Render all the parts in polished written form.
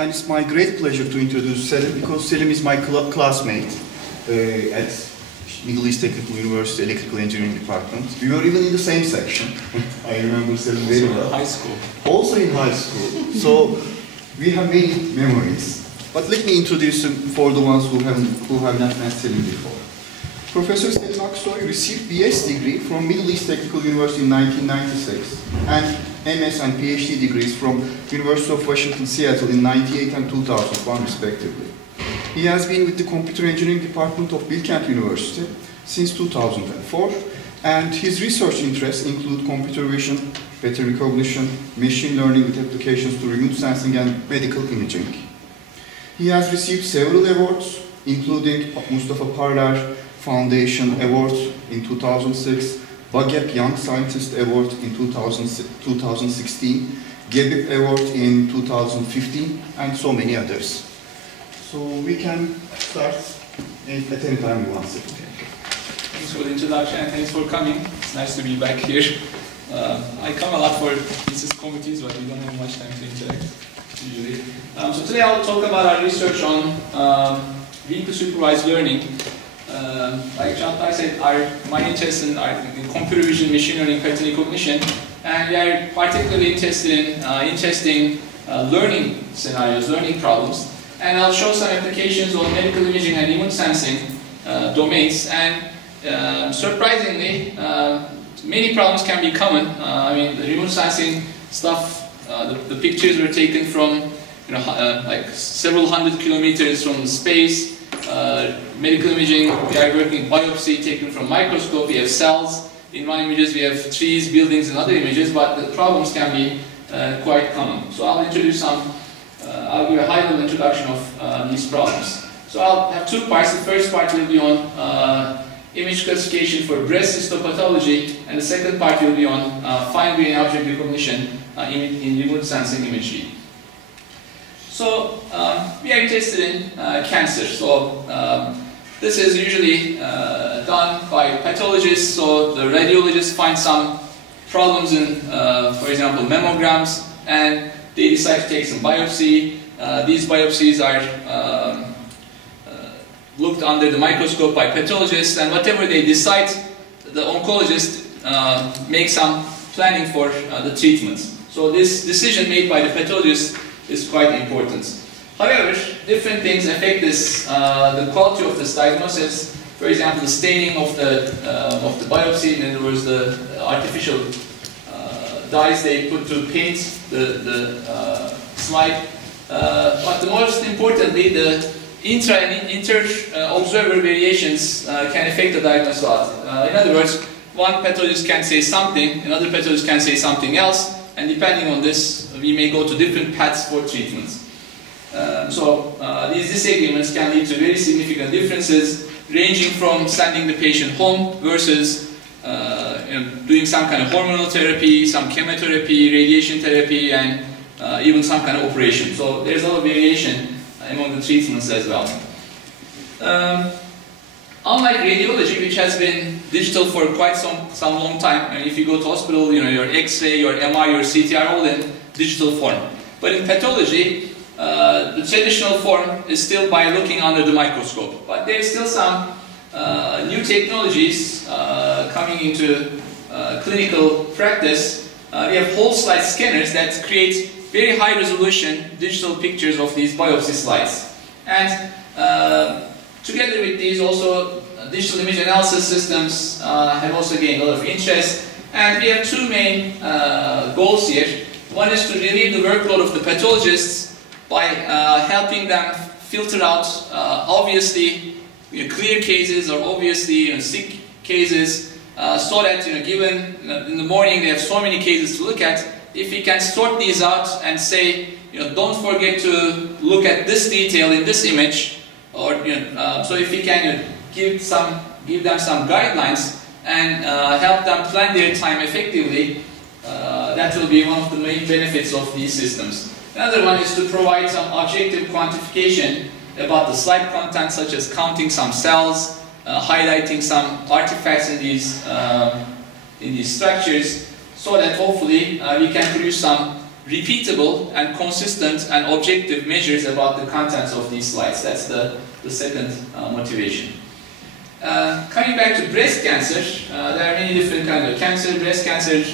And it's my great pleasure to introduce Selim, because Selim is my classmate at Middle East Technical University Electrical Engineering Department. We were even in the same section. I remember Selim very well. Also in high school. Also in high school. So we have many memories. But let me introduce him for the ones who have not met Selim before. Professor Selim Aksoy received BS degree from Middle East Technical University in 1996 and MS and PhD degrees from University of Washington, Seattle in 1998 and 2001 respectively. He has been with the Computer Engineering Department of Bilkent University since 2004, and his research interests include computer vision, pattern recognition, machine learning with applications to remote sensing and medical imaging. He has received several awards, including Mustafa Parlar Foundation Award in 2006, Bagep Young Scientist Award in 2016, Gebib Award in 2015, and so many others. So we can start at any time you want. Thanks for the introduction and thanks for coming. It's nice to be back here. I come a lot for thesis committees, but we don't have much time to interact usually. So today I'll talk about our research on vehicle supervised learning. Like Chantal said, my interests in computer vision, machine learning, pattern recognition, and we are particularly interested in interesting learning scenarios, learning problems. And I'll show some applications on medical imaging and remote sensing domains. And surprisingly, many problems can be common. I mean, the remote sensing stuff, the pictures were taken from like several hundred kilometers from space. Medical imaging, we are working biopsy taken from microscope. We have cells in one images, we have trees, buildings in other images, but the problems can be quite common. So I'll introduce some, I'll give a high-level introduction of these problems. So I'll have two parts. The first part will be on image classification for breast histopathology, and the second part will be on fine-grained object recognition in remote sensing imagery. So we are interested in cancer. So this is usually done by pathologists. So the radiologists find some problems in, for example, mammograms, and they decide to take some biopsy. These biopsies are looked under the microscope by pathologists, and whatever they decide, the oncologist makes some planning for the treatment. So this decision made by the pathologist is quite important. However, different things affect this, the quality of this diagnosis. For example, the staining of the biopsy, in other words, the artificial dyes they put to paint the slide. But the most importantly, the intra and inter-observer variations can affect the diagnosis a lot. In other words, one pathologist can say something, another pathologist can say something else, and depending on this, we may go to different paths for treatment. These disagreements can lead to very significant differences, ranging from sending the patient home versus doing some kind of hormonal therapy, some chemotherapy, radiation therapy, and even some kind of operation. So there's a lot of variation among the treatments as well. Unlike radiology, which has been digital for quite some long time, and if you go to hospital, your X-ray, your MRI, your CT are all in digital form. But in pathology, the traditional form is still by looking under the microscope. But there's still some new technologies coming into clinical practice. We have whole slide scanners that create very high resolution digital pictures of these biopsy slides. And together with these also digital image analysis systems have also gained a lot of interest. And we have two main goals here. One is to relieve the workload of the pathologists by helping them filter out obviously clear cases or obviously sick cases, so that given in the morning they have so many cases to look at, if we can sort these out and say, don't forget to look at this detail in this image, or so if we can give them some guidelines and help them plan their time effectively, that will be one of the main benefits of these systems. Another one is to provide some objective quantification about the slide content, such as counting some cells, highlighting some artifacts in these structures, so that hopefully we can produce some repeatable and consistent and objective measures about the contents of these slides. That's the second motivation. Coming back to breast cancer, there are many different kinds of cancer. Breast cancer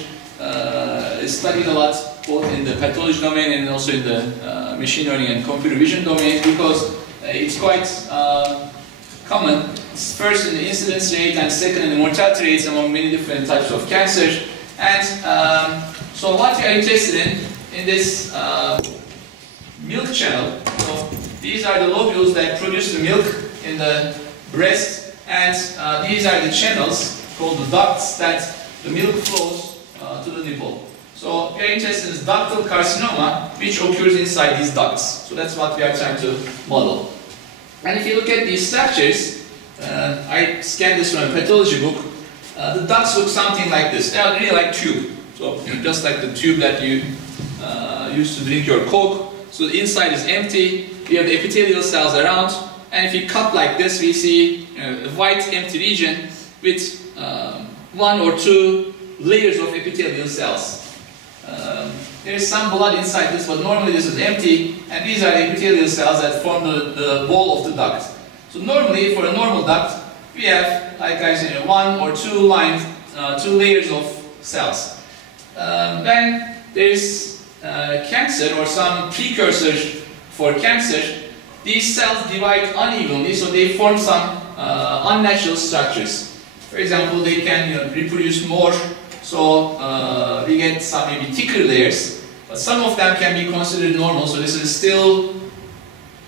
is studied a lot, both in the pathology domain and also in the machine learning and computer vision domains, because it's quite common. It's first in the incidence rate and second in the mortality rates among many different types of cancer. And so what we are interested in this milk channel. So these are the lobules that produce the milk in the breast, and these are the channels called the ducts that the milk flows to the nipple. So we are interested in ductal carcinoma, which occurs inside these ducts. So that's what we are trying to model. And if you look at these structures, I scanned this from a pathology book. The ducts look something like this. They are really like tube. So just like the tube that you use to drink your Coke. So the inside is empty. We have the epithelial cells around. And if you cut like this, we see a white empty region with one or two layers of epithelial cells. There is some blood inside this, but normally this is empty, and these are the epithelial cells that form the wall of the duct. So normally, for a normal duct, we have, like I said, one or two lines, two layers of cells. When there is cancer or some precursor for cancer, these cells divide unevenly, so they form some unnatural structures. For example, they can reproduce more. So we get some maybe thicker layers, but some of them can be considered normal, so this is still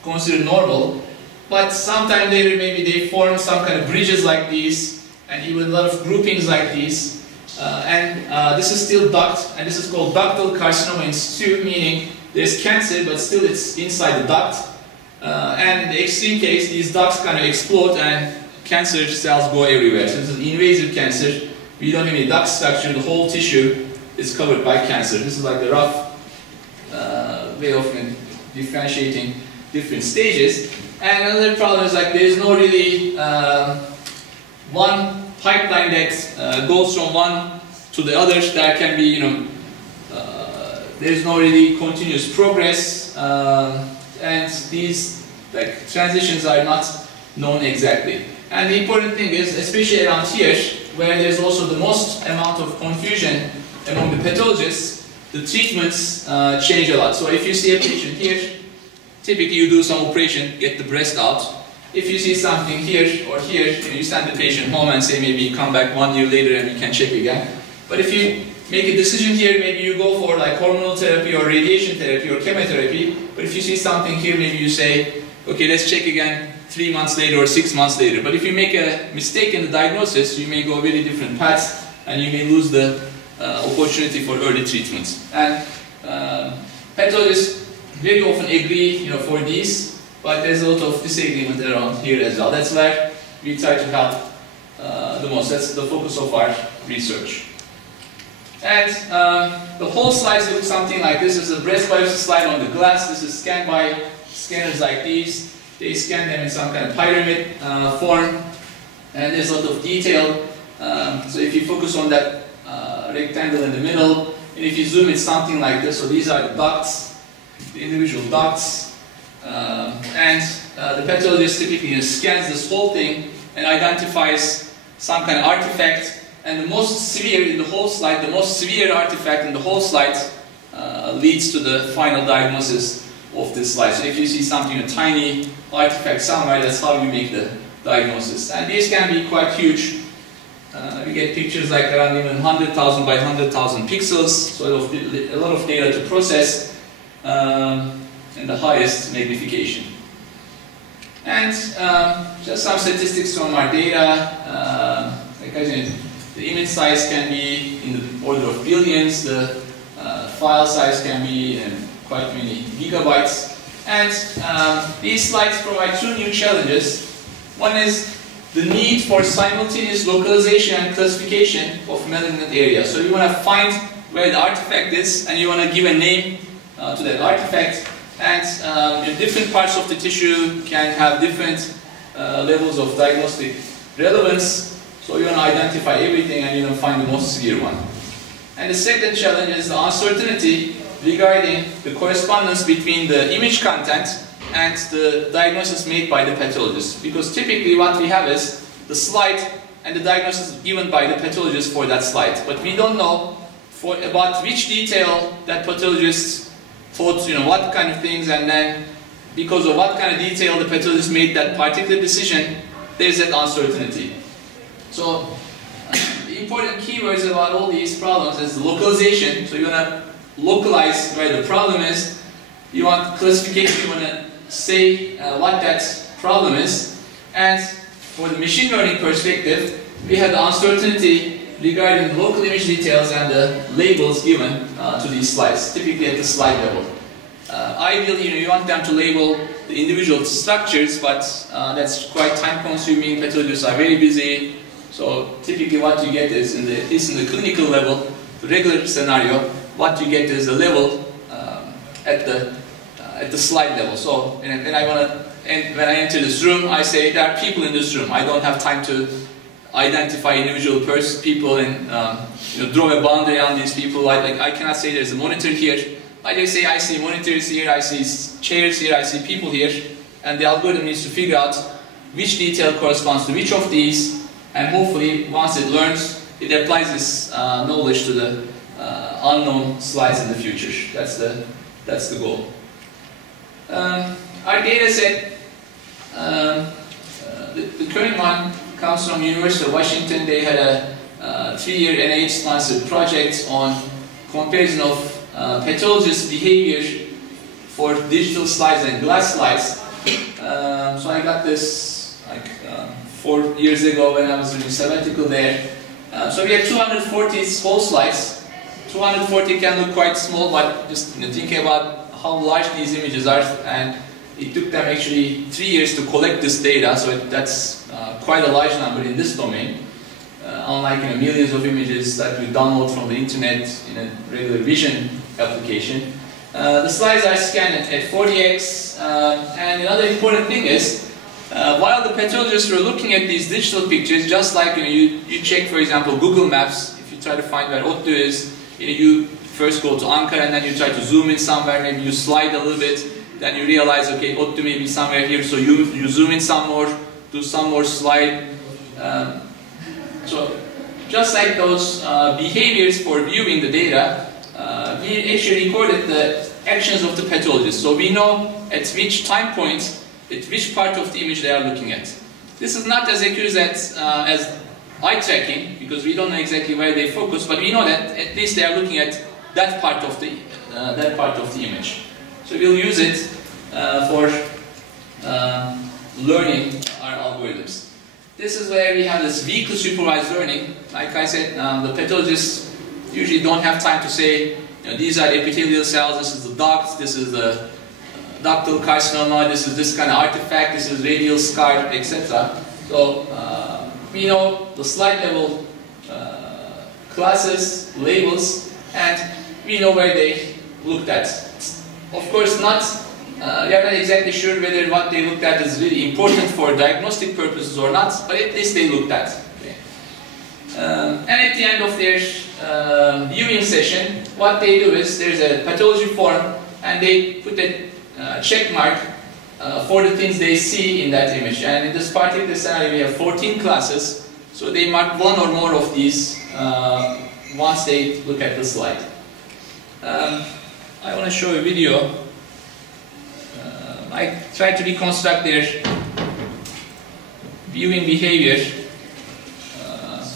considered normal. But sometime later maybe they form some kind of bridges like these, and even a lot of groupings like these. This is still duct, and this is called ductal carcinoma in situ, meaning there's cancer, but still it's inside the duct. And in the extreme case, these ducts kind of explode and cancer cells go everywhere. So this is invasive cancer. We don't have any duct structure, the whole tissue is covered by cancer. This is like the rough way of differentiating different stages. And another problem is like there is no really one pipeline that goes from one to the other. There can be, there is no really continuous progress, and these like transitions are not known exactly. And the important thing is, especially around here, where there's also the most amount of confusion among the pathologists, the treatments change a lot. So if you see a patient here, typically you do some operation, get the breast out. If you see something here or here, you send the patient home and say maybe come back 1 year later and we can check again. But if you make a decision here, maybe you go for like hormonal therapy or radiation therapy or chemotherapy. But if you see something here, maybe you say, okay, let's check again 3 months later or 6 months later. But if you make a mistake in the diagnosis, you may go very different paths and you may lose the opportunity for early treatments. And pathologists very often agree, for these, but there's a lot of disagreement around here as well. That's where we try to help the most. That's the focus of our research. And the whole slides look something like this. This is a breast biopsy slide on the glass. This is scanned by scanners like these. They scan them in some kind of pyramid form, and there's a lot of detail. So if you focus on that rectangle in the middle, and if you zoom, it's something like this. So these are the ducts, the individual ducts, and the pathologist typically scans this whole thing and identifies some kind of artifact. And the most severe in the whole slide, the most severe artifact in the whole slide leads to the final diagnosis of this slide. So if you see something, a tiny artifact somewhere, that's how you make the diagnosis. And these can be quite huge. We get pictures like around even 100,000 by 100,000 pixels, so a lot of data to process, and the highest magnification. And just some statistics from our data. Like I said, the image size can be in the order of billions. The file size can be quite many gigabytes. And these slides provide two new challenges. One is the need for simultaneous localization and classification of malignant areas. So you want to find where the artifact is, and you want to give a name to that artifact. And different parts of the tissue can have different levels of diagnostic relevance. So you want to identify everything and you want to find the most severe one. And the second challenge is the uncertainty regarding the correspondence between the image content and the diagnosis made by the pathologist. Because typically what we have is the slide and the diagnosis given by the pathologist for that slide. But we don't know about which detail that pathologist thought, what kind of things, and then because of what kind of detail the pathologist made that particular decision, there's that uncertainty. So the important keywords about all these problems is localization. So you want to localize where the problem is. You want classification, you want to say what that problem is. And for the machine learning perspective, we have the uncertainty regarding the local image details and the labels given to these slides, typically at the slide level. Ideally, you want them to label the individual structures, but that's quite time-consuming. Pathologists are very busy, so typically what you get is, at least in the clinical level, the regular scenario, what you get is a level at the slide level. So when I enter this room, I say there are people in this room. I don't have time to identify individual people and draw a boundary on these people. I cannot say there's a monitor here. I just say I see monitors here, I see chairs here, I see people here, and the algorithm needs to figure out which detail corresponds to which of these, and hopefully once it learns, it applies this knowledge to the unknown slides in the future. That's the goal. Our data set, the current one comes from University of Washington. They had a 3-year NIH-sponsored project on comparison of pathologist behavior for digital slides and glass slides. So I got this 4 years ago when I was doing sabbatical there. So we have 240 whole slides. 240 can look quite small, but just think about how large these images are, and it took them actually 3 years to collect this data, so that's quite a large number in this domain. Unlike millions of images that we download from the internet in a regular vision application. The slides are scanned at 40x, and another important thing is, while the pathologists were looking at these digital pictures, just like you check, for example, Google Maps, if you try to find where Ottu is, you first go to Ankara and then you try to zoom in somewhere, maybe you slide a little bit, then you realize, okay, Ottu may be somewhere here, so you zoom in some more, do some more slide. So just like those behaviors for viewing the data, we actually recorded the actions of the pathologist. So we know at which time point, at which part of the image they are looking at. This is not as accurate as eye tracking, because we don't know exactly where they focus, but we know that at least they are looking at that part of the image. So we'll use it for learning our algorithms. This is where we have this weakly supervised learning. Like I said, the pathologists usually don't have time to say, these are epithelial cells, this is the duct, this is the ductal carcinoma, this is this kind of artifact, this is radial scar, etc. So we know the slide level classes, labels, and we know where they looked at. Of course, we are not exactly sure whether what they looked at is really important for diagnostic purposes or not, but at least they looked at. Okay. And at the end of their viewing session, what they do is there's a pathology form, and they put a check mark for the things they see in that image. And in this particular scenario, we have 14 classes, so they mark one or more of these once they look at the slide. I want to show a video. I tried to reconstruct their viewing behavior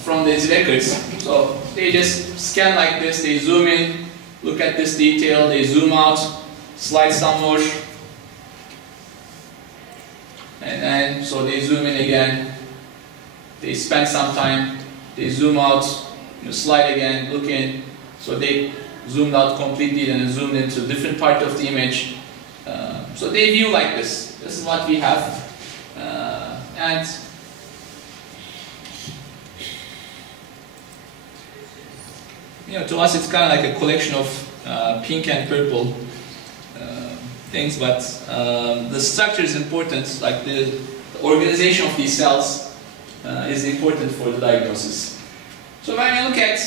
from these records. So they just scan like this, they zoom in, look at this detail, they zoom out, slide some more, and then so they zoom in again, they spend some time, they zoom out, slide again, look in, so they zoomed out completely and zoomed into a different part of the image. So they view like this. This is what we have. And to us it's kind of like a collection of pink and purple things, but the structure is important, like the organization of these cells is important for the diagnosis. So when we look at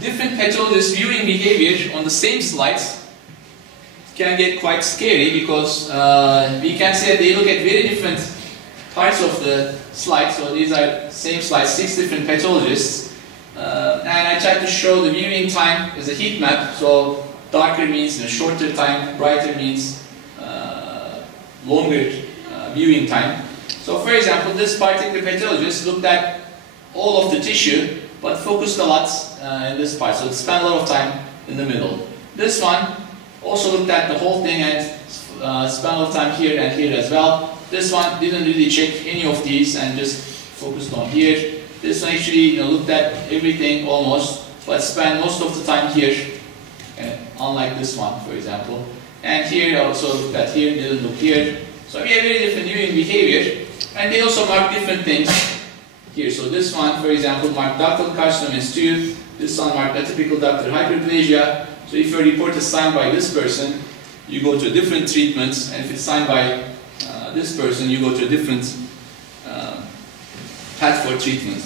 different pathologists' viewing behavior on the same slides, it can get quite scary because we can say they look at very different parts of the slide. So these are same slides, 6 different pathologists. And I tried to show the viewing time as a heat map. So darker means shorter time, brighter means longer viewing time. So for example, this particular pathologist looked at all of the tissue, but focused a lot in this part, so it spent a lot of time in the middle. This one also looked at the whole thing and spent a lot of time here and here as well. This one didn't really check any of these and just focused on here. This one actually looked at everything almost, but spent most of the time here, unlike this one, for example. And here also looked at here, didn't look here. So we have very different viewing behavior, and they also mark different things here. So this one, for example, marked ductal carcinoma is 2. This one marked atypical ductal hyperplasia. So if your report is signed by this person, you go to a different treatment, and if it's signed by this person, you go to a different path for treatment.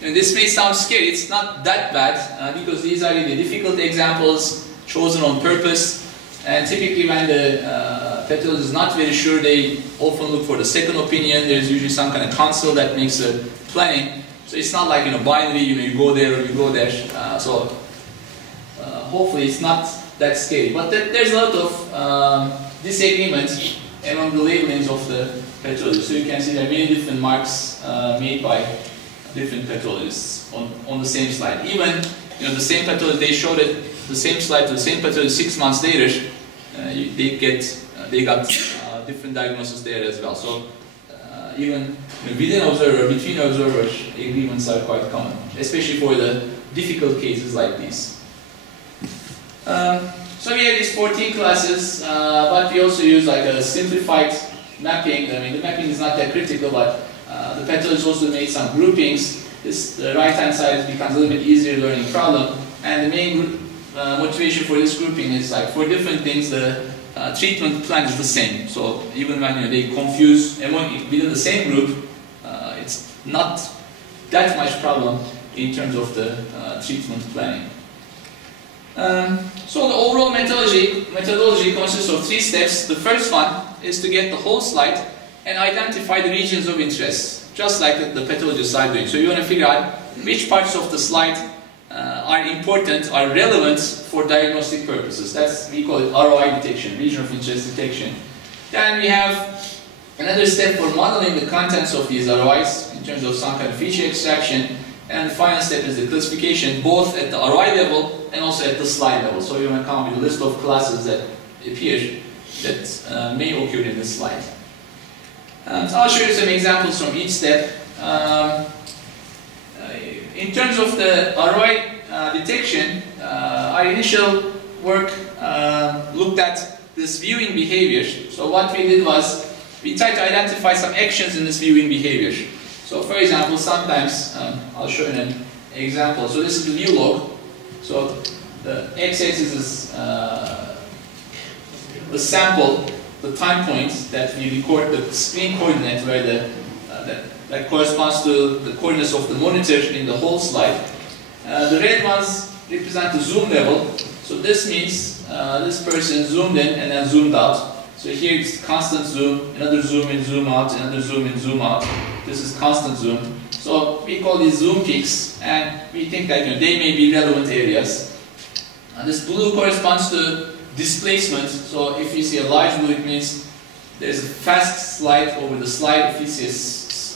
And this may sound scary. It's not that bad because these are really difficult examples chosen on purpose. And typically when the pathologist is not very sure, they often look for the second opinion. There's usually some kind of counsel that makes a planning. So it's not like binary, you go there or you go there. So hopefully it's not that scary. But there's a lot of disagreement among the labelings of the pathologists. So you can see there are many different marks made by different pathologists on the same slide. Even the same pathologist, they showed it the same slide to the same pathologist 6 months later, they got different diagnosis there as well. So even within observer, between observers, agreements are quite common, especially for the difficult cases like these. So we have these 14 classes, but we also use like a simplified mapping. I mean, the mapping is not that critical, but the pathologist also made some groupings. The right-hand side becomes a little bit easier learning problem, and the main motivation for this grouping is like for different things the treatment plan is the same. So even when they confuse within the same group, it's not that much problem in terms of the treatment planning. So the overall methodology consists of 3 steps. The first one is to get the whole slide and identify the regions of interest, just like the pathologists are doing. So you want to figure out which parts of the slide are important, are relevant for diagnostic purposes. We call it ROI detection, region of interest detection. Then we have another step for modeling the contents of these ROIs in terms of some kind of feature extraction. And the final step is the classification, both at the ROI level and also at the slide level. So you want to come up with a list of classes that appear that may occur in this slide. So I'll show you some examples from each step. In terms of the ROI detection, our initial work looked at this viewing behavior. So what we did was, we tried to identify some actions in this viewing behavior. So for example, sometimes, I'll show you an example. So this is the view log. So the x-axis is the sample, the time point that we record, the screen coordinate where that corresponds to the coordinates of the monitor in the whole slide. The red ones represent the zoom level. So this means this person zoomed in and then zoomed out. So here it's constant zoom, another zoom in, zoom out, another zoom in, zoom out. This is constant zoom. So we call these zoom peaks, and we think that they may be relevant areas. And this blue corresponds to displacement. So if you see a large blue, it means there's a fast slide over the slide. If you see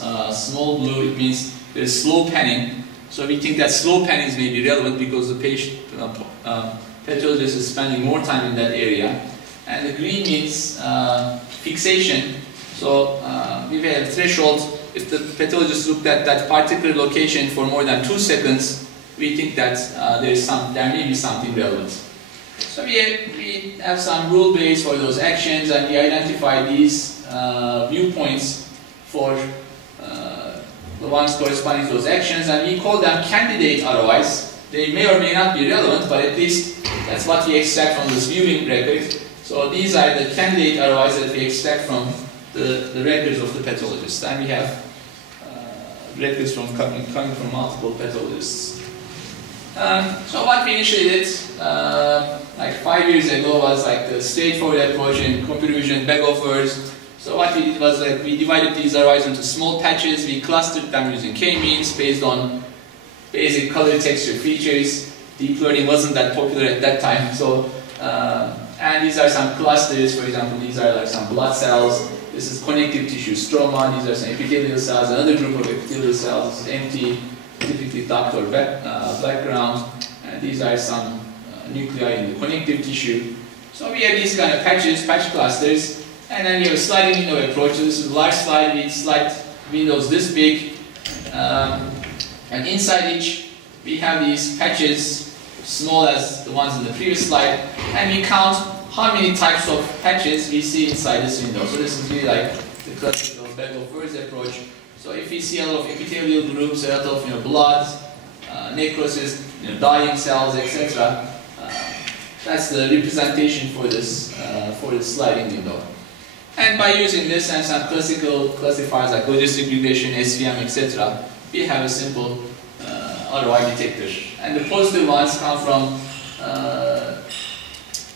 a small blue, it means there's slow panning. So we think that slow pannings may be relevant because the patient, pathologist is spending more time in that area. And the green means fixation. So we have a threshold. If the pathologist looked at that particular location for more than 2 seconds, we think that there may be something relevant. So we have some rule base for those actions, and we identify these viewpoints for the ones corresponding to those actions, and we call them candidate ROIs. They may or may not be relevant, but at least that's what we extract from this viewing record. So these are the candidate ROIs that we extract from the records of the pathologist. And we have records from coming from multiple pathologists. So what we initially did, like 5 years ago, was like the straightforward approach in computer vision bag offers. So what we did was like we divided these arrays into small patches. We clustered them using k-means based on basic color, texture, features. Deep learning wasn't that popular at that time. So and these are some clusters. For example, these are like some blood cells. This is connective tissue stroma. These are some epithelial cells. Another group of epithelial cells. This is empty, typically duct or background. And these are some nuclei in the connective tissue. So we have these kind of patches, patch clusters. And then we have a sliding window approach. So this is a large slide. We slide windows this big. And inside each, we have these patches, small as the ones in the previous slide. And we count how many types of patches we see inside this window. So this is really like the classical bag-of-words approach. So if we see a lot of epithelial groups, a lot of blood, necrosis, dying cells, etc., that's the representation for this sliding window. And by using this and some classical classifiers like logistic regression, SVM, etc., we have a simple ROI detector. And the positive ones come from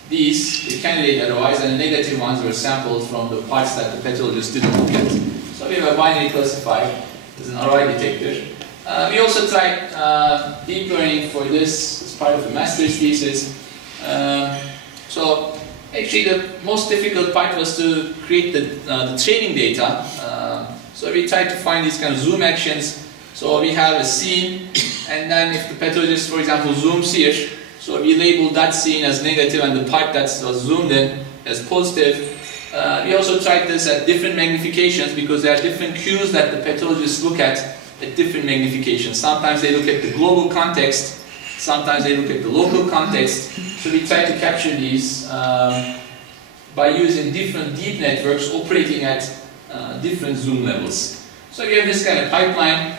the candidate ROIs, and the negative ones were sampled from the parts that the pathologist didn't look at. So we have a binary classifier as an ROI detector. We also tried deep learning for this as part of the master's thesis. So actually the most difficult part was to create the training data. So we tried to find these kind of zoom actions. So we have a scene, and then if the pathologist, for example, zooms here, so we label that scene as negative and the part that was zoomed in as positive. We also tried this at different magnifications because there are different cues that the pathologists look at different magnifications. Sometimes they look at the global context, sometimes they look at the local context. So we try to capture these by using different deep networks operating at different zoom levels. So we have this kind of pipeline.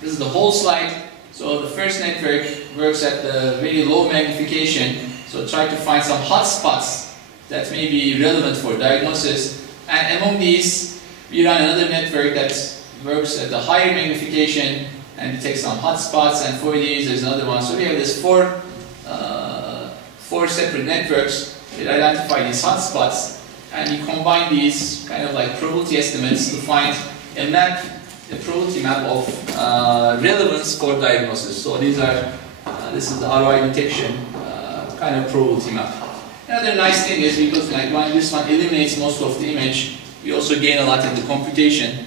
This is the whole slide. So the first network works at the very low magnification. So try to find some hotspots that may be relevant for diagnosis. And among these, we run another network that works at the higher magnification and detects some hotspots. And for these, there's another one. So we have this four separate networks that identify these hotspots. And we combine these kind of like probability estimates to find a map, a probability map of relevance for diagnosis. So these are, this is the ROI detection kind of probability map. Another nice thing is because like this one eliminates most of the image, we also gain a lot in the computation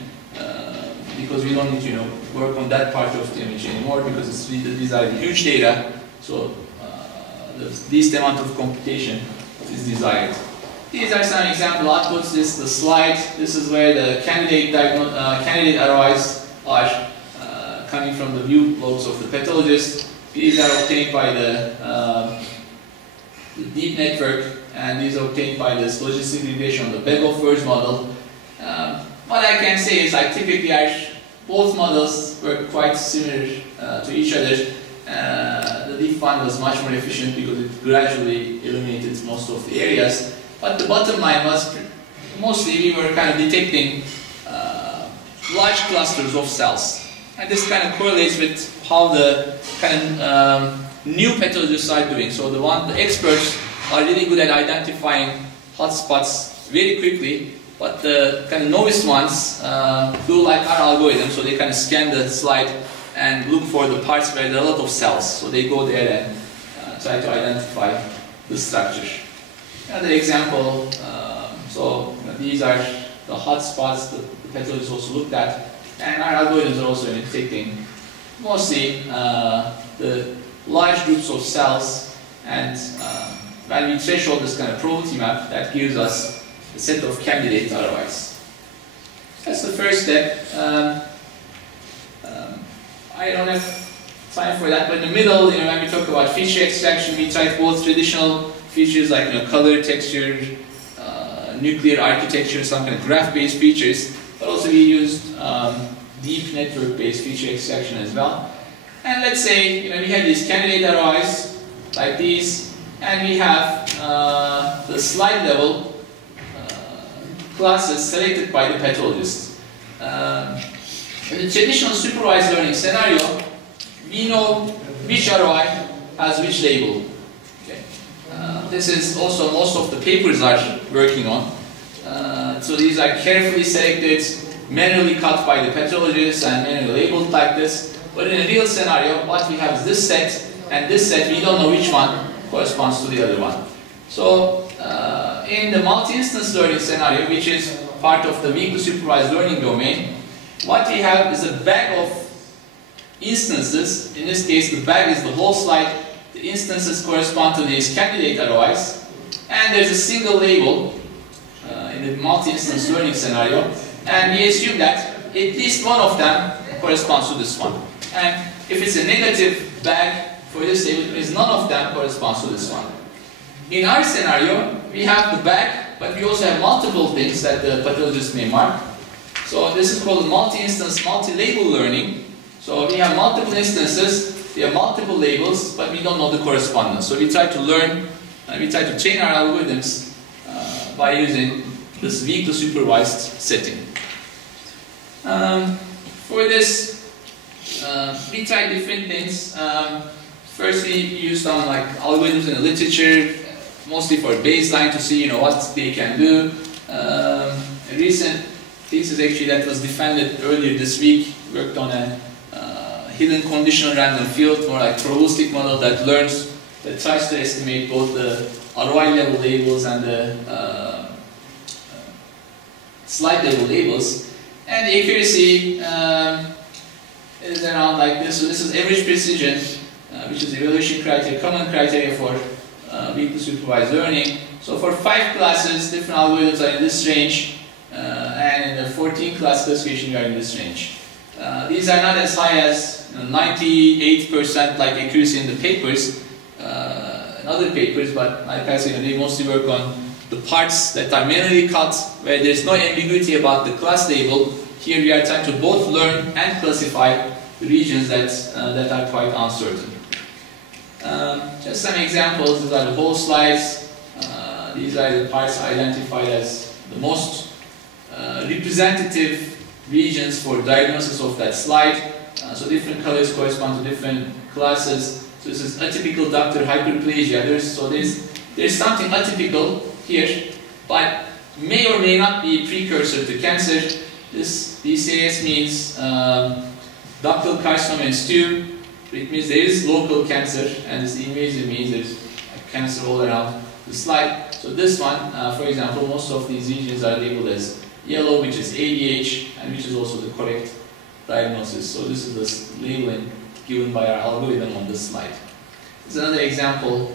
because we don't need to work on that part of the image anymore because these are huge data. So the least amount of computation is desired. These are some example outputs. This is the slide. This is where the candidate ROIs are coming from the view logs of the pathologist. These are obtained by the deep network, and these are obtained by this logistic regression of the bag-of-words model. What I can say is like typically both models were quite similar to each other. The deep one was much more efficient because it gradually eliminated most of the areas. But the bottom line was mostly we were kind of detecting large clusters of cells. And this kind of correlates with how the kind of new pathologists are doing. So the experts are really good at identifying hotspots very quickly, but the kind of novice ones do like our algorithm. So they kind of scan the slide and look for the parts where there are a lot of cells. So they go there and try to identify the structure. Another example, these are the hotspots that the pathologists also looked at, and our algorithms are also detecting mostly the large groups of cells, and when we threshold this kind of probability map, that gives us a set of candidate ROIs. That's the first step. I don't have time for that, but in the middle, when we talk about feature extraction, we try both traditional features like color, texture, nuclear architecture, some kind of graph-based features, but also we used deep network-based feature extraction as well. And let's say we have these candidate ROIs like these, and we have the slide level classes selected by the pathologist. In the traditional supervised learning scenario, we know which ROI has which label. Okay. This is also most of the papers are working on. So these are carefully selected, manually cut by the pathologists and manually labeled like this. But in a real scenario, what we have is this set, and this set, we don't know which one corresponds to the other one. So in the multi-instance learning scenario, which is part of the weakly supervised learning domain, what we have is a bag of instances. In this case, the bag is the whole slide. The instances correspond to these candidate ROIs, and there's a single label in the multi-instance learning scenario, and we assume that at least one of them corresponds to this one. And if it's a negative bag for this label, it means none of them corresponds to this one. In our scenario, we have the bag, but we also have multiple things that the pathologist may mark. So this is called multi-instance, multi-label learning. So we have multiple instances, we have multiple labels, but we don't know the correspondence. So we try to learn, we try to train our algorithms by using this weakly supervised setting. For this, we tried different things. First, we used some like algorithms in the literature, mostly for baseline to see, what they can do. A recent thesis actually that was defended earlier this week worked on a hidden conditional random field, more like probabilistic model that tries to estimate both the ROI level labels and the slide level labels. And the accuracy is around like this. So this is average precision, which is evaluation criteria, common criteria for weakly supervised learning. So for 5 classes, different algorithms are in this range, and in the 14 class classification, we are in this range. These are not as high as 98% like accuracy in the papers, in other papers, but like I said, they mostly work on the parts that are manually cut, where there's no ambiguity about the class label. Here we are trying to both learn and classify the regions that are quite uncertain. Just some examples. These are the whole slides. These are the parts identified as the most representative regions for diagnosis of that slide. So different colors correspond to different classes. So this is atypical ductal hyperplasia. There's something atypical here, but may or may not be a precursor to cancer. This DCAS means ductal carcinoma in stew. It means there is local cancer, and this invasive means there's cancer all around the slide. So this one, for example, most of these regions are labeled as yellow, which is ADH, and which is also the correct diagnosis. So this is the labeling given by our algorithm on this slide. This is another example.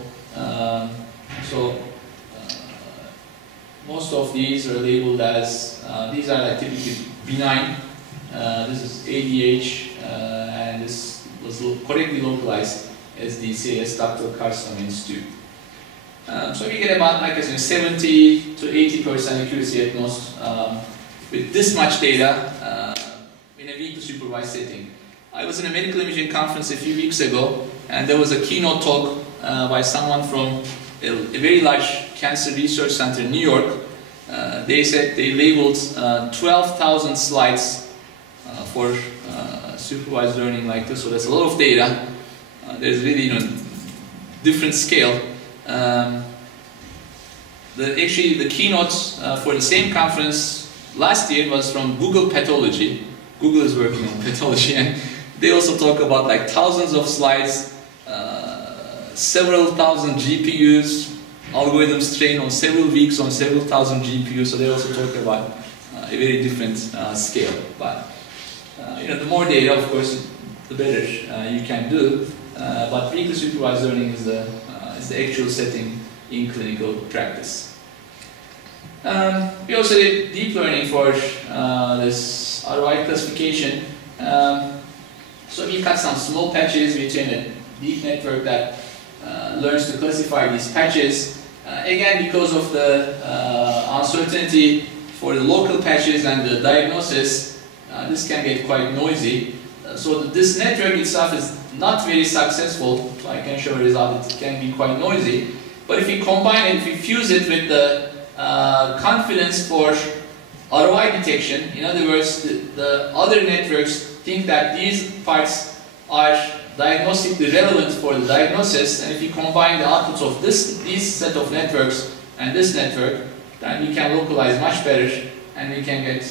Most of these are labeled as, these are like typically benign. This is ADH, and this was correctly localized as DCAS, ductal carcinoma in stew. So we get about, like I said, 70 to 80% accuracy at most with this much data in a weakly supervised setting. I was in a medical imaging conference a few weeks ago, and there was a keynote talk by someone from a very large cancer research center in New York. They said they labeled 12,000 slides for supervised learning like this, so that's a lot of data. There's really different scale. Actually, the keynote for the same conference last year was from Google Pathology. Google is working on pathology, and they also talk about like thousands of slides, several thousand GPUs, algorithms trained on several weeks on several thousand GPUs. So they also talk about a very different scale. But the more data, of course, the better you can do. But weakly supervised learning is the actual setting in clinical practice. We also did deep learning for this ROI classification. So we cut some small patches. We trained a deep network that learns to classify these patches. Again, because of the uncertainty for the local patches and the diagnosis, this can get quite noisy. So this network itself is not very successful. So I can show a result. It can be quite noisy. But if we combine it, if we fuse it with the confidence for ROI detection. In other words, the other networks think that these parts are diagnostically relevant for the diagnosis, and if you combine the outputs of these set of networks and this network, then we can localize much better, and we can get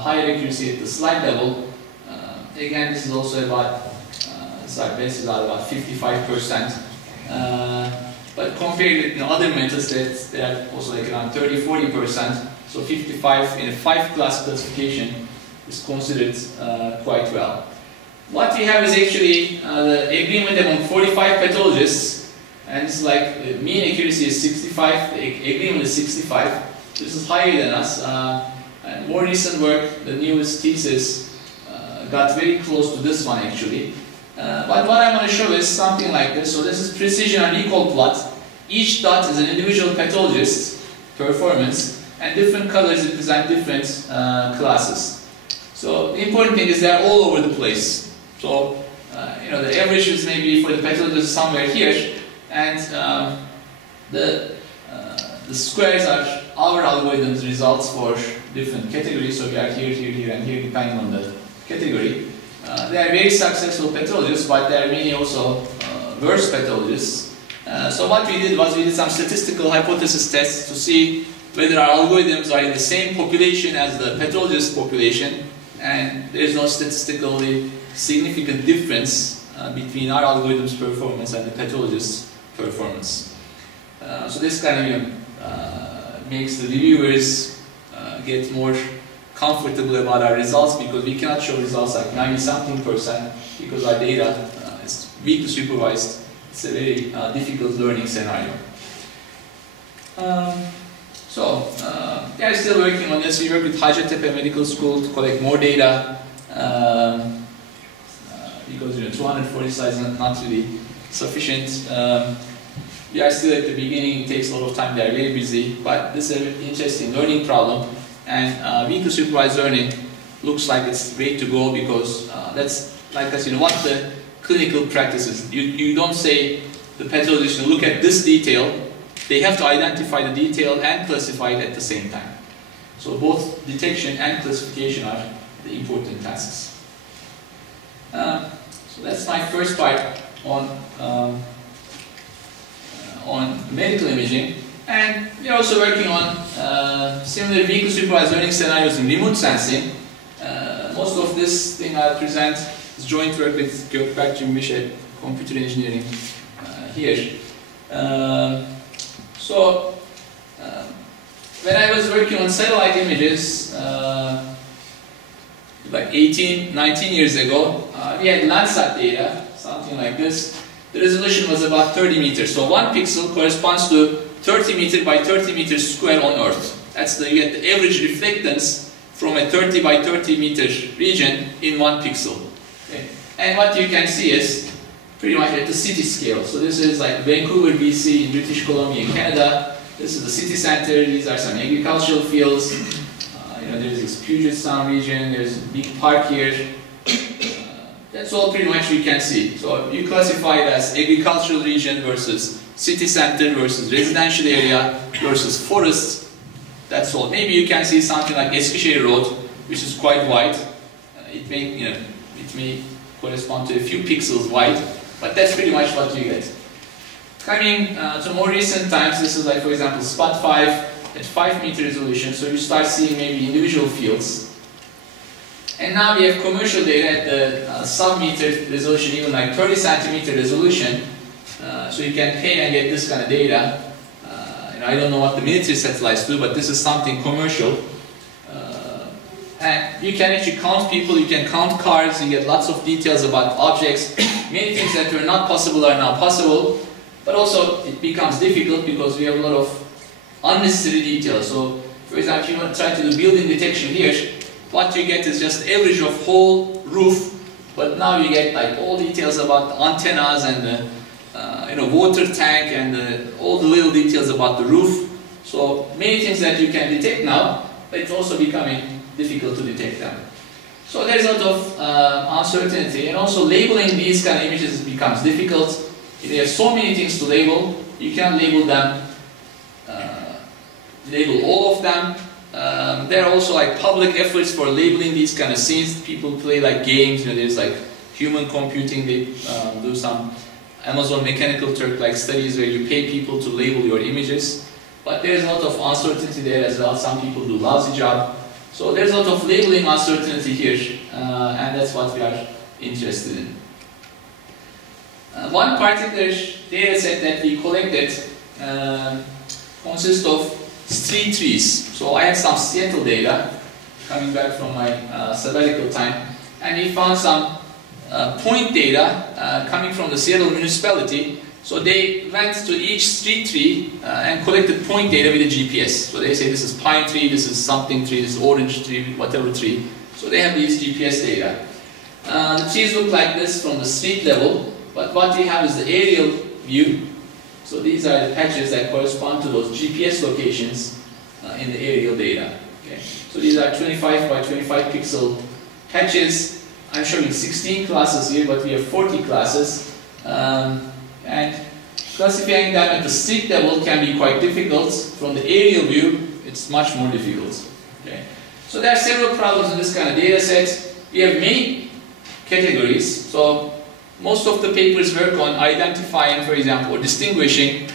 higher accuracy at the slide level. Again, this is also about, best is about 55%. But compared with other methods, they are also like around 30–40%. So 55 in a 5-class classification is considered quite well. What we have is actually the agreement among 45 pathologists, and it's like the mean accuracy is 65, the agreement is 65. This is higher than us. And more recent work, the newest thesis, got very close to this one actually. But what I want to show is something like this. So this is precision unequal plot. Each dot is an individual pathologist's performance, and different colors represent different classes. So the important thing is they're all over the place. So the average is maybe for the pathologist somewhere here, and the squares are our algorithm's results for different categories. So we are here, here, here, and here, depending on the category. They are very successful pathologists, but there are many also worse pathologists. So what we did was we did some statistical hypothesis tests to see whether our algorithms are in the same population as the pathologist population, and there is no statistically significant difference between our algorithm's performance and the pathologist's performance. So this kind of makes the reviewers get more comfortable about our results, because we cannot show results like 90-something% because our data is weakly supervised. It's a very difficult learning scenario. They are still working on this. We work with Hacettepe Medical School to collect more data because 240 slides is not really sufficient. We are still at the beginning. It takes a lot of time. They are very busy, but this is an interesting learning problem. And weakly supervised learning looks like it's way to go, because that's like us, what the clinical practice is. You don't say the pathologist, look at this detail. They have to identify the detail and classify it at the same time. So both detection and classification are the important tasks. So that's my first part on medical imaging. And we are also working on similar weakly supervised learning scenarios in remote sensing. Most of this thing I present is joint work with Gökberk Cimbiş, computer engineering here. When I was working on satellite images like 18–19 years ago, we had Landsat data, something like this. The resolution was about 30 meters. So 1 pixel corresponds to 30 meter by 30 meters square on Earth. That's you get the average reflectance from a 30 by 30 meter region in 1 pixel. Okay. And what you can see is pretty much at the city scale. So this is like Vancouver, BC, in British Columbia, in Canada. This is the city center. These are some agricultural fields. There's this Puget Sound region. There's a big park here. That's all pretty much we can see. So you classify it as agricultural region versus city center versus residential area versus forest. That's all. Maybe you can see something like Eskişehir Road, which is quite wide. It may correspond to a few pixels wide, but that's pretty much what you get. Coming to more recent times, this is like, for example, Spot 5 at 5 meter resolution, so you start seeing maybe individual fields. And now we have commercial data at the sub-meter resolution, even like 30 centimeter resolution, so you can pay and get this kind of data. I don't know what the military satellites do, but this is something commercial. And you can actually count people, you can count cars, you get lots of details about objects. Many things that were not possible are now possible, but also it becomes difficult because we have a lot of unnecessary details. So, for example, if you want to try to do building detection here, what you get is just average of whole roof, but now you get like all details about the antennas and the water tank and all the little details about the roof. So many things that you can detect now, but it's also becoming difficult to detect them. So there's a lot of uncertainty, and also labeling these kind of images becomes difficult. There are so many things to label, you can't label them, label all of them. There are also like public efforts for labeling these kind of scenes. People play like games, you know, there's like human computing, they do some Amazon Mechanical Turk like studies where you pay people to label your images. But there's a lot of uncertainty there as well. Some people do lousy job. So there's a lot of labeling uncertainty here, and that's what we are interested in. One particular data set that we collected consists of street trees. So I had some Seattle data coming back from my sabbatical time, and we found some point data coming from the Seattle municipality. So they went to each street tree and collected point data with a GPS. So they say this is pine tree, this is something tree, this is orange tree, whatever tree. So they have these GPS data. The trees look like this from the street level, but what we have is the aerial view. So these are the patches that correspond to those GPS locations in the aerial data. Okay. So these are 25 by 25 pixel patches. I'm showing 16 classes here, but we have 40 classes. And classifying them at the street level can be quite difficult. From the aerial view, it's much more difficult. Okay. So there are several problems in this kind of data set. We have many categories. So most of the papers work on identifying, for example, or distinguishing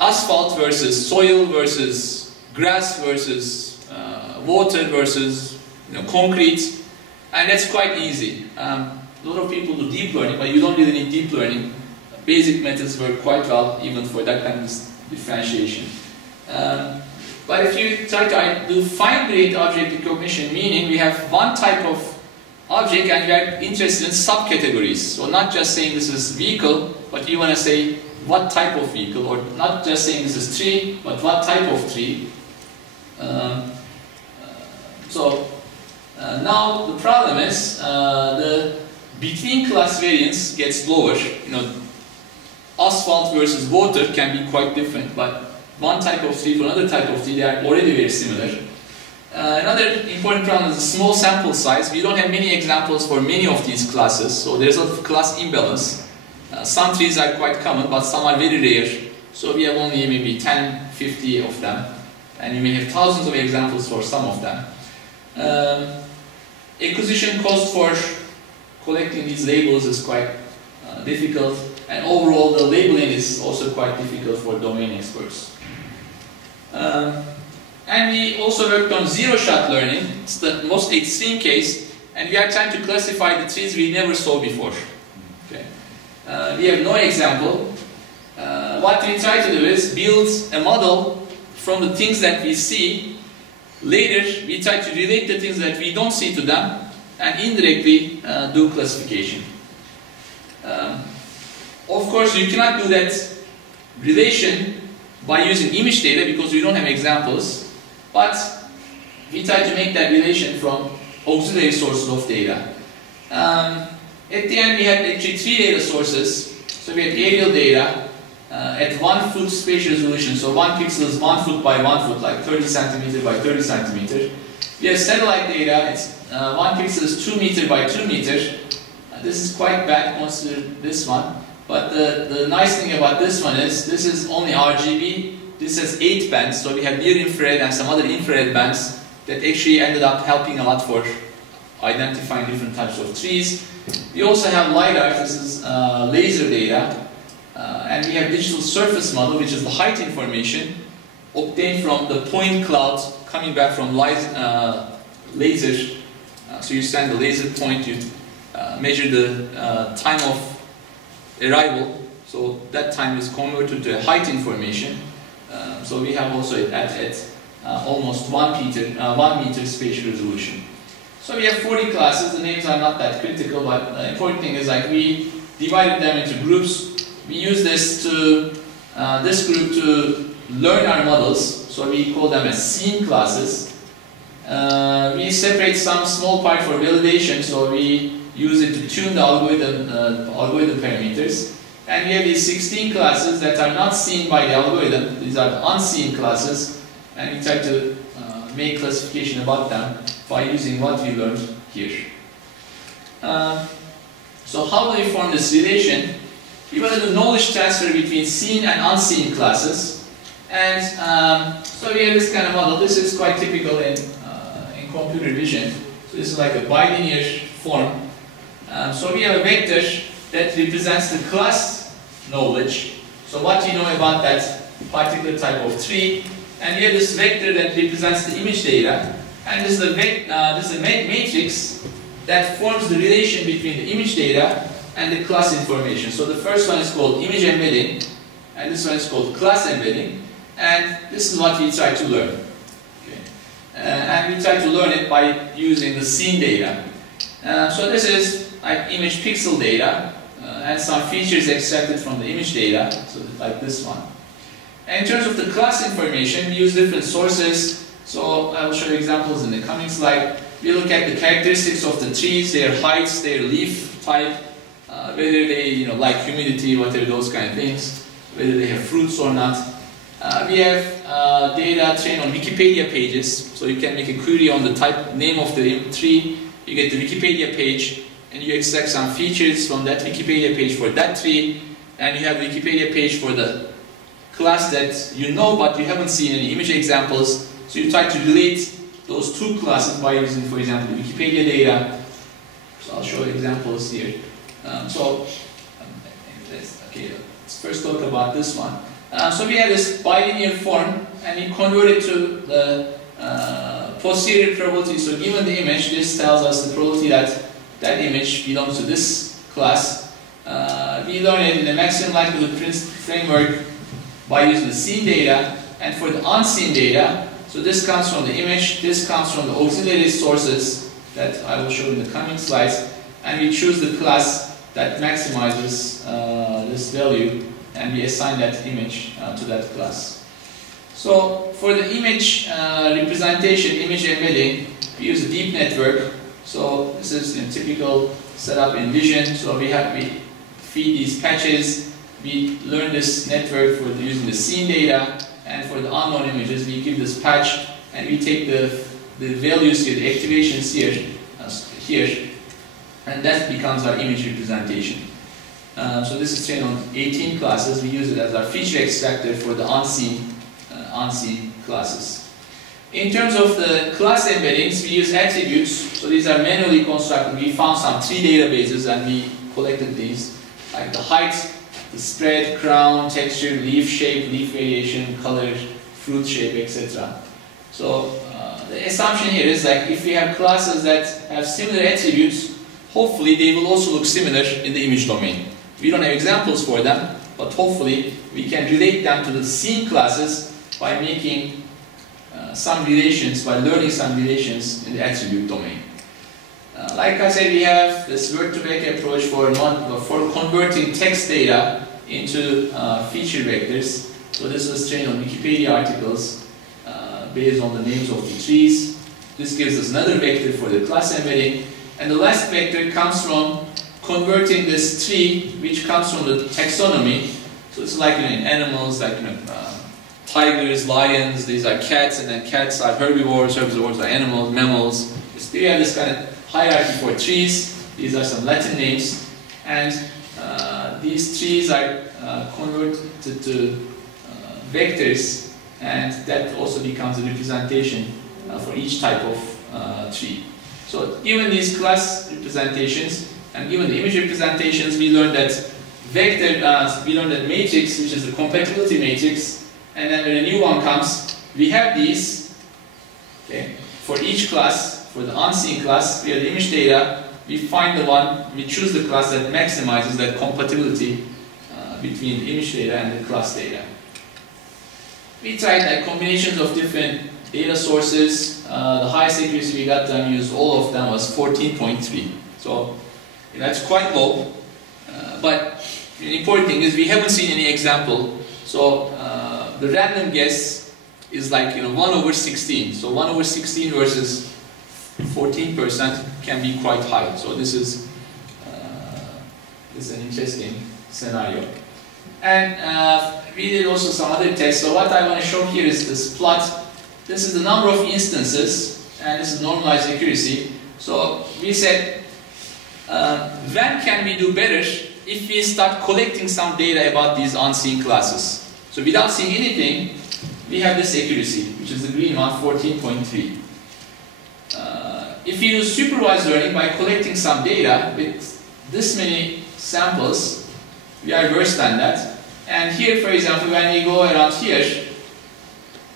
asphalt versus soil versus grass versus water versus concrete, and that's quite easy. A lot of people do deep learning, but you don't really need deep learning. Basic methods work quite well even for that kind of differentiation. But if you try to do fine-grained object recognition, meaning we have one type of object and we are interested in subcategories. So not just saying this is vehicle, but you want to say what type of vehicle, or not just saying this is tree, but what type of tree. Now the problem is the between class variance gets lower. Asphalt versus water can be quite different, but one type of tree for another type of tree, they are already very similar. Another important problem is the small sample size. We don't have many examples for many of these classes, so there's a lot of class imbalance. Some trees are quite common, but some are very rare. So we have only maybe 10, 50 of them, and you may have thousands of examples for some of them. Acquisition cost for collecting these labels is quite difficult, and overall the labeling is also quite difficult for domain experts. And we also worked on zero-shot learning. It's the most extreme case, and we are trying to classify the trees we never saw before. Okay. We have no example. What we try to do is build a model from the things that we see. Later, we try to relate the things that we don't see to them, and indirectly do classification. Of course, you cannot do that relation by using image data because we don't have examples. But we try to make that relation from auxiliary sources of data. At the end, we had actually 3 data sources. So we had aerial data at 1 foot spatial resolution. So 1 pixel is 1 foot by 1 foot, like 30 centimeter by 30 centimeter. We have satellite data. It's 1 pixel is 2 meter by 2 meter. This is quite bad, consider this one. But the nice thing about this one is this is only RGB. This has 8 bands, so we have near infrared and some other infrared bands that actually ended up helping a lot for identifying different types of trees. We also have LiDAR, this is laser data, and we have digital surface model, which is the height information obtained from the point clouds coming back from laser. So you send the laser point, you measure the time of arrival, so that time is converted to height information. So we have also at almost 1 meter spatial resolution. So we have 40 classes. The names are not that critical, but the important thing is like we divided them into groups. We use this group to learn our models. So we call them as scene classes. We separate some small part for validation. So we use it to tune the algorithm parameters. And we have these 16 classes that are not seen by the algorithm. These are the unseen classes, and we try to make classification about them by using what we learned here. So how do we form this relation? We want to do knowledge transfer between seen and unseen classes. And so we have this kind of model. This is quite typical in computer vision. So this is like a bilinear form. So we have a vector that represents the class knowledge. So what you know about that particular type of tree. And we have this vector that represents the image data. And this is a matrix that forms the relation between the image data and the class information. So the first one is called image embedding, and this one is called class embedding. And this is what we try to learn. Okay. And we try to learn it by using the scene data. So this is like image pixel data, and some features extracted from the image data, so like this one. And in terms of the class information, we use different sources. So I will show you examples in the coming slide. We look at the characteristics of the trees, their heights, their leaf type, whether they like humidity, whatever those kind of things, whether they have fruits or not. We have data trained on Wikipedia pages, so you can make a query on the type name of the tree. You get the Wikipedia page, and you extract some features from that Wikipedia page for that tree, and you have the Wikipedia page for the class that you know but you haven't seen any image examples. So you try to relate those two classes by using, for example, Wikipedia data. So I'll show you examples here. Let's first talk about this one. So we have this bilinear form, and we convert it to the posterior probability. So given the image, this tells us the probability that that image belongs to this class. We learn it in the maximum likelihood framework by using the scene data, and for the unseen data, so this comes from the image, this comes from the auxiliary sources that I will show in the coming slides, and we choose the class that maximizes this value, and we assign that image to that class. So for the image representation, image embedding, we use a deep network. So this is a typical setup in vision. So we feed these patches, we learn this network for using the scene data, and for the unknown images we give this patch, and we take the values here, the activations here, and that becomes our image representation. So this is trained on 18 classes. We use it as our feature extractor for the unseen classes. In terms of the class embeddings, we use attributes. So these are manually constructed. We found some tree databases and we collected these, like the height, the spread, crown, texture, leaf shape, leaf variation, color, fruit shape, etc. So the assumption here is like if we have classes that have similar attributes, hopefully they will also look similar in the image domain. We don't have examples for them, but hopefully we can relate them to the scene classes by making some relations, by learning some relations in the attribute domain. Like I said, we have this word-to-vec approach for converting text data into feature vectors. So this was trained on Wikipedia articles based on the names of the trees. This gives us another vector for the class embedding. And the last vector comes from converting this tree, which comes from the taxonomy. So it's like in animals, like tigers, lions, these are cats, and then cats are herbivores, herbivores are animals, mammals. We have this kind of hierarchy for trees. These are some Latin names, and these trees are converted to vectors, and that also becomes a representation for each type of tree. So given these class representations and given the image representations, we learned that matrix, which is the compatibility matrix, and then when a new one comes, we have these. Okay, for each class, for the unseen class, we have the image data. We find the one, we choose the class that maximizes that compatibility between the image data and the class data. We tried like combinations of different data sources. The highest accuracy we got them use all of them was 14.3. So that's quite low. But the important thing is we haven't seen any example. So the random guess is like 1/16. So 1/16 versus 14% can be quite high. So this is an interesting scenario. And we did also some other tests. So what I want to show here is this plot. This is the number of instances, and this is normalized accuracy. So we said, when can we do better if we start collecting some data about these unseen classes? So without seeing anything, we have this accuracy, which is the green one, 14.3. If you use supervised learning by collecting some data with this many samples, we are worse than that. And here, for example, when we go around here,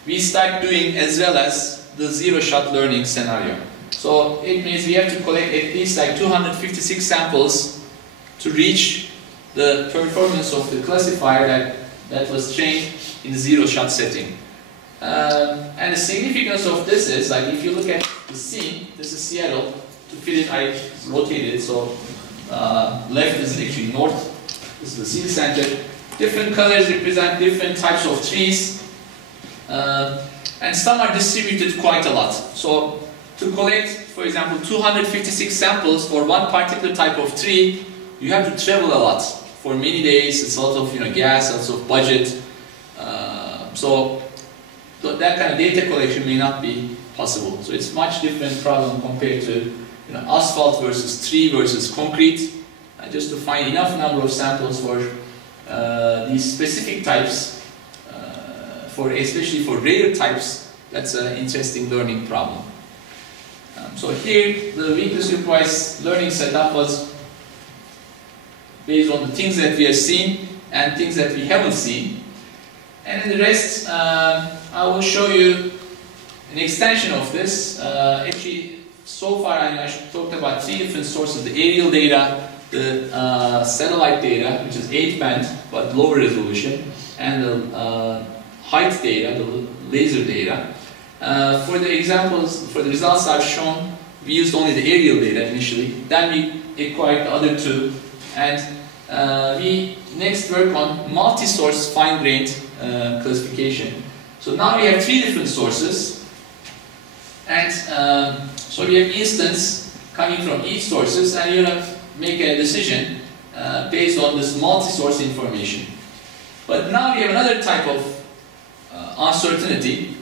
we start doing as well as the zero-shot learning scenario. So it means we have to collect at least like 256 samples to reach the performance of the classifier that was trained in the zero-shot setting. And the significance of this is, like, if you look at the scene, this is Seattle. To fit it, I rotated it, so left is actually north. This is the city center. Different colors represent different types of trees, and some are distributed quite a lot. So to collect, for example, 256 samples for one particular type of tree, you have to travel a lot for many days. It's a lot of gas, lots of budget. So that kind of data collection may not be possible. So it's much different problem compared to asphalt versus tree versus concrete. Just to find enough number of samples for these specific types, especially for rare types, that's an interesting learning problem. So here, the weekly supervised learning setup was based on the things that we have seen and things that we haven't seen. And in the rest, I will show you an extension of this. Actually, so far I talked about 3 different sources: the aerial data, the satellite data, which is 8-band but lower resolution, and the height data, the laser data. For the examples, for the results I've shown, we used only the aerial data initially. Then we acquired the other 2, and we next work on multi-source fine-grained classification. So now we have 3 different sources, and so we have instance coming from each sources, and you're gonna make a decision based on this multi-source information. But now we have another type of uncertainty.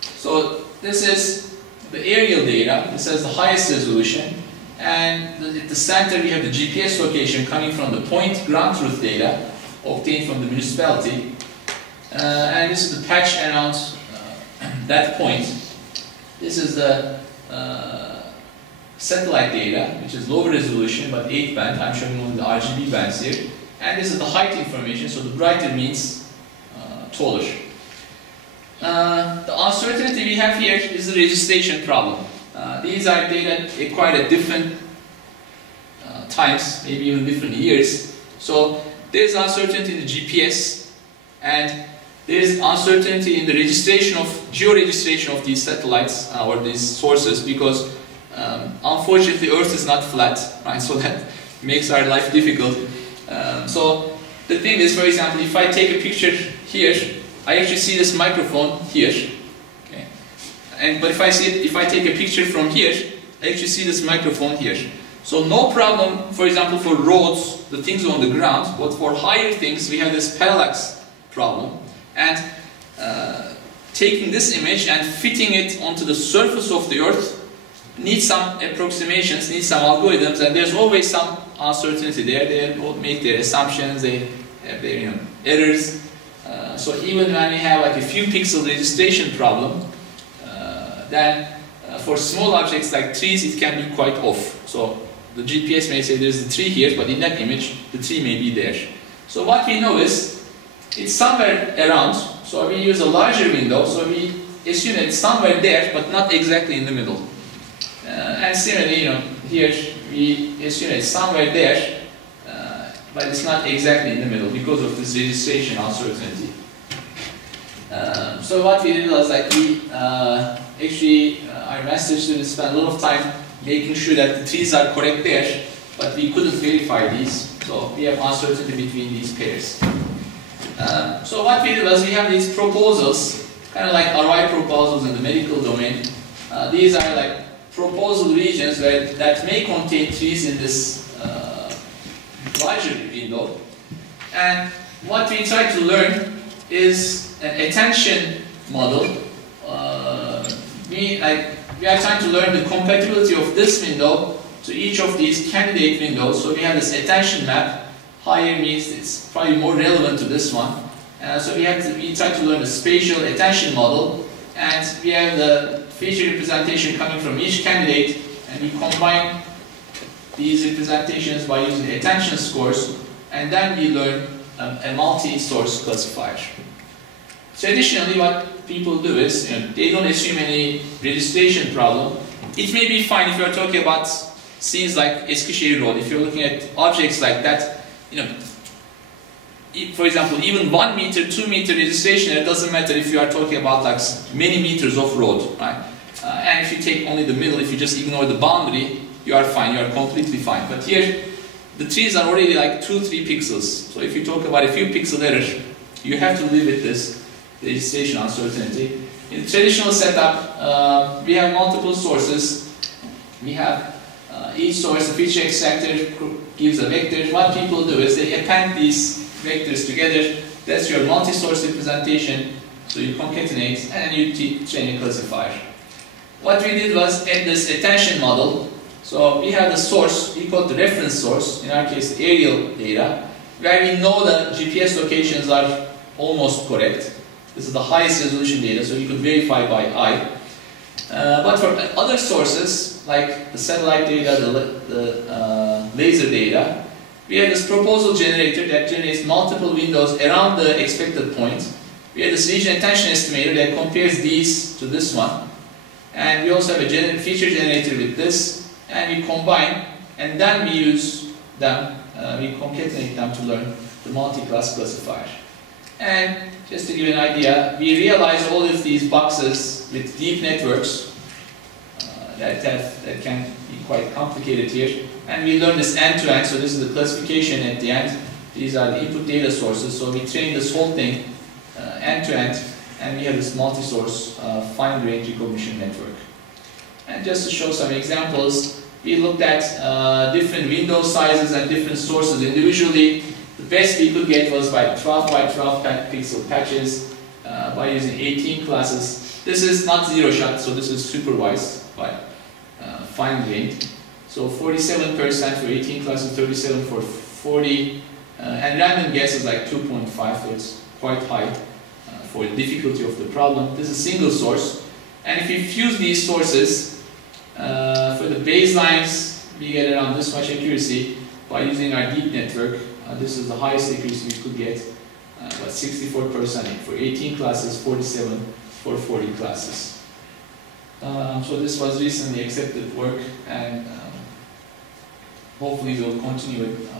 So this is the aerial data. This has the highest resolution, and at the center we have the GPS location coming from the point ground truth data obtained from the municipality, and this is the patch around that point. This is the satellite data, which is lower resolution but 8-band. I'm showing only the RGB bands here. And this is the height information, so the brighter means taller. The uncertainty we have here is the registration problem. These are data acquired at different times, maybe even different years. So there's uncertainty in the GPS, and there's uncertainty in the registration of geo-registration of these satellites or these sources, because unfortunately Earth is not flat, right? So that makes our life difficult. So the thing is, for example, if I take a picture here, I actually see this microphone here. Okay. But if I take a picture from here, I actually see this microphone here. So no problem, for example, for roads, the things on the ground, but for higher things we have this parallax problem. And taking this image and fitting it onto the surface of the Earth needs some approximations, needs some algorithms, and there's always some uncertainty there. They make their assumptions, they have their errors. So even when we have like a few pixel registration problem, then for small objects like trees, it can be quite off. So the GPS may say there's the tree here, but in that image, the tree may be there. So what we know is it's somewhere around. So we use a larger window, so we assume that it's somewhere there, but not exactly in the middle. And similarly, here we assume it's somewhere there, but it's not exactly in the middle because of this registration uncertainty. So what we did was like our master students spent a lot of time making sure that the trees are correct there, but we couldn't verify these, so we have uncertainty between these pairs. So what we did was we have these proposals, kind of like ROI proposals in the medical domain. These are like proposal regions that may contain trees in this larger window. And what we try to learn is an attention model. We are trying to learn the compatibility of this window to each of these candidate windows. So we have this attention map. Higher means it's probably more relevant to this one. So we try to learn the spatial attention model, and we have the feature representation coming from each candidate, and we combine these representations by using attention scores, and then we learn a multi-source classifier. Traditionally, what people do is, they don't assume any registration problem. It may be fine if you're talking about scenes like Eskişehir Road. If you're looking at objects like that, for example, even 1 meter, 2 meter registration, it doesn't matter if you are talking about like many meters of road, right? And if you take only the middle, if you just ignore the boundary, you are fine, you are completely fine. But here, the trees are already like 2-3 pixels. So if you talk about a few pixel error, you have to live with this registration uncertainty. In the traditional setup, we have multiple sources. We have each source, the feature extractor gives a vector. What people do is they append these vectors together. That's your multi-source representation. So you concatenate and you train a classifier. What we did was add this attention model. So we have the source, we call it the reference source, in our case aerial data, where we know the GPS locations are almost correct. This is the highest resolution data, so you could verify by eye. But for other sources, like the satellite data, the laser data, we have this proposal generator that generates multiple windows around the expected point. We have this region attention estimator that compares these to this one. And we also have a feature generator with this, and we combine, and then we use them, we concatenate them to learn the multi-class classifier. And just to give you an idea, we realize all of these boxes with deep networks that can be quite complicated here. And we learn this end-to-end, so this is the classification at the end. These are the input data sources, so we train this whole thing end-to-end, and we have this multi-source fine-grained recognition network. And just to show some examples, we looked at different window sizes and different sources individually. The best we could get was by 12 by 12 pixel patches by using 18 classes. This is not zero shot, so this is supervised by fine-grained. So 47% for 18 classes, 37 for 40, and random guess is like 2.5, so it's quite high for the difficulty of the problem. This is a single source, and if you fuse these sources, for the baselines, we get around this much accuracy by using our deep network. This is the highest accuracy we could get, about 64% for 18 classes, 47 for 40 classes. So this was recently accepted work, and hopefully we'll continue with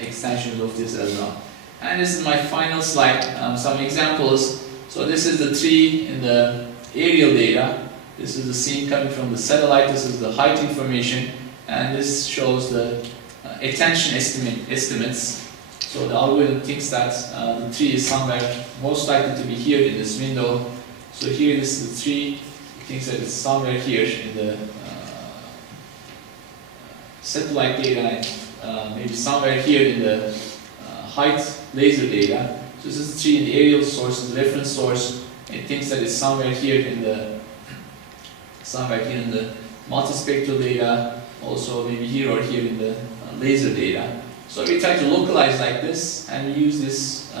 extensions of this as well. And this is my final slide, some examples. So this is the tree in the aerial data. This is the scene coming from the satellite. This is the height information, and this shows the attention estimates. So the algorithm thinks that the tree is somewhere most likely to be here in this window. So here this is the tree. It thinks that it's somewhere here in the satellite data, and maybe somewhere here in the height laser data. So this is the tree in the aerial source, the reference source. It thinks that it's somewhere here in the multispectral data, also maybe here or here in the laser data. So we try to localize like this, and we use this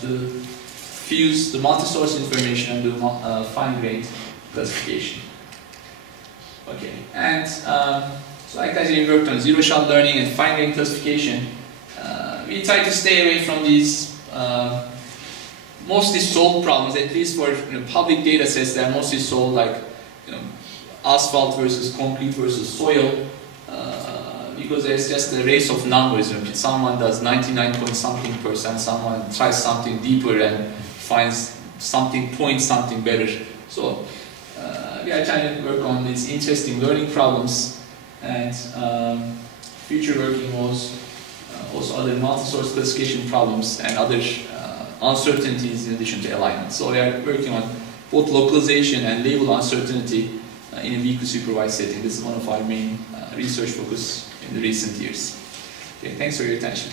to fuse the multi-source information and do fine-grained classification. Okay, and so like I said, we worked on zero-shot learning and fine-grained classification. We try to stay away from these mostly solved problems, at least for public data sets that are mostly solved, like asphalt versus concrete versus soil, because there's just a race of numbers. Someone does 99 point something%, someone tries something deeper and finds something better. So we are trying to work on these interesting learning problems, and future working was also other multi-source classification problems and other uncertainties in addition to alignment. So we are working on both localization and label uncertainty in a weakly supervised setting. This is one of our main research focus in the recent years. Okay, thanks for your attention.